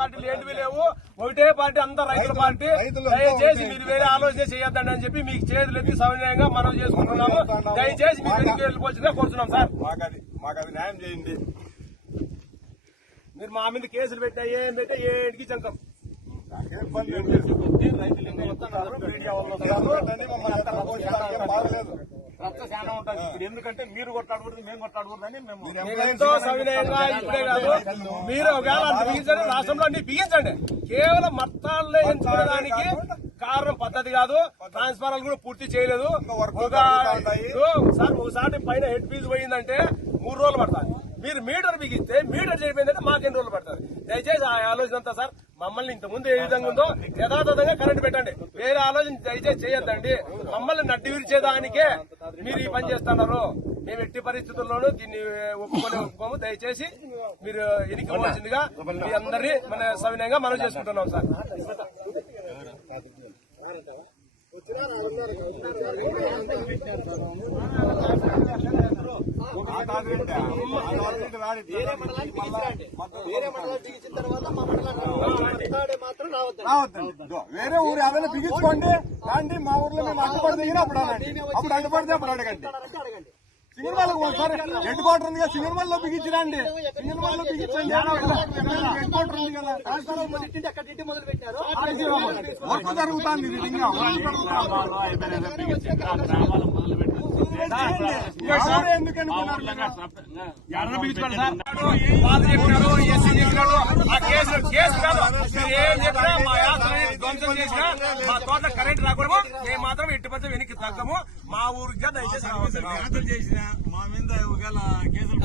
పార్టీలు ఏంటివి లేవు? ఒకటే పార్టీ అంతా రైతుల పార్టీ. దయచేసి. మీరు వేరే ఆలోచన చేయొద్దండి అని చెప్పి మీకు చేతులెత్తి సవినయంగా మనం చేసుకుంటున్నాము. దయచేసి మీరు వెనక్కి వెళ్ళిపోవచ్చుగా కోరుతున్నాం సార్. మాకది మాకది న్యాయం చేయండి. మీరు మా మీద కేసులు పెట్టా ఏం పెట్టా ఏడికి. మీడియా వాళ్ళు వస్తారు, దాన్ని మమ్మల్ని అంతా ప్రపోజిస్తారు, ఏం బాధలేదు. రచ్చ చాలా ఉంటుంది. ఇప్పుడు ఎందుకంటే మీరు కొట్లాడకూడదు మేము కొట్లాడకూడదని మేము ఎంతో సవినయంగా ఇప్పుడే కాదు మీరు ఒకవేళ అంత బిగించండి రాష్ట్రంలో అన్ని బిగించండి. కేవలం మత్తాలనే ఎంచుకోవడానికి కారణం పద్ధతి కాదు. ట్రాన్స్ఫారాలు కూడా పూర్తి చేయలేదు. సార్ ఒకసారి పైన హెడ్ ఫీజు పోయిందంటే మూడు రోజులు పడుతుంది మీరు మీటర్ బిగిస్తే మీటర్ చేయకపోయిందంటే మాకు ఎన్ని రోజులు పడుతుంది దయచేసి ఆ ఆలోచన అంతా సార్ మమ్మల్ని ఇంత ముందు ఏ విధంగా ఉందో యథాతథంగా కరెంట్ పెట్టండి. వేరే ఆలోచన దయచేసి చేయొద్దండి. మమ్మల్ని నడ్డి విరిచేదానికే మీరు ఈ పని చేస్తున్నారు. మేము ఎట్టి పరిస్థితుల్లోనూ దీన్ని ఒప్పుకొని ఒప్పుకోము. దయచేసి మీరు ఎన్నికవలసిందిగా మీ అందరినీ మన సవినయంగా మనం చేసుకుంటున్నాం సార్. వేరే మండలానికి వేరే మండలానికి బిగించిన తర్వాత మా మండలానికి వేరే ఊరు ఏమైనా బిగించుకోండి కానీ మా ఊర్లో మేము అడ్డుపడితే ఈయన అప్పుడు అనండి అప్పుడు అడ్డుపడితే అప్పుడు అడగండి సింగర్మాలకు ఒకసారి హెడ్ క్వార్టర్ ఉంది కదా సింగర్మాల్లో బిగించరండి సింగర్మాల్లో బిగించండి హెడ్ క్వార్టర్ ఉంది కదా వర్క్ జరుగుతుంది ఇది ఇంకా వర్క్ జరుగుతుంది. ఎవరు ఎందుకు అనుకున్నారు మీరు? వాళ్ళు చెప్పినారు ఎస్సీ చెప్పినాడు ఆ కేసు కేసు కాదు ఏం చెప్పినా మా యాత్రని ధ్వంసం చేసినా మా తోట కరెంట్ రాకూడదు. మేము మాత్రం ఎట్టి పడితే వెనక్కి తగ్గము. మా ఊరికి దయచేసి వ్యాధులు చేసిన మా మీద ఒకవేళ కేసులు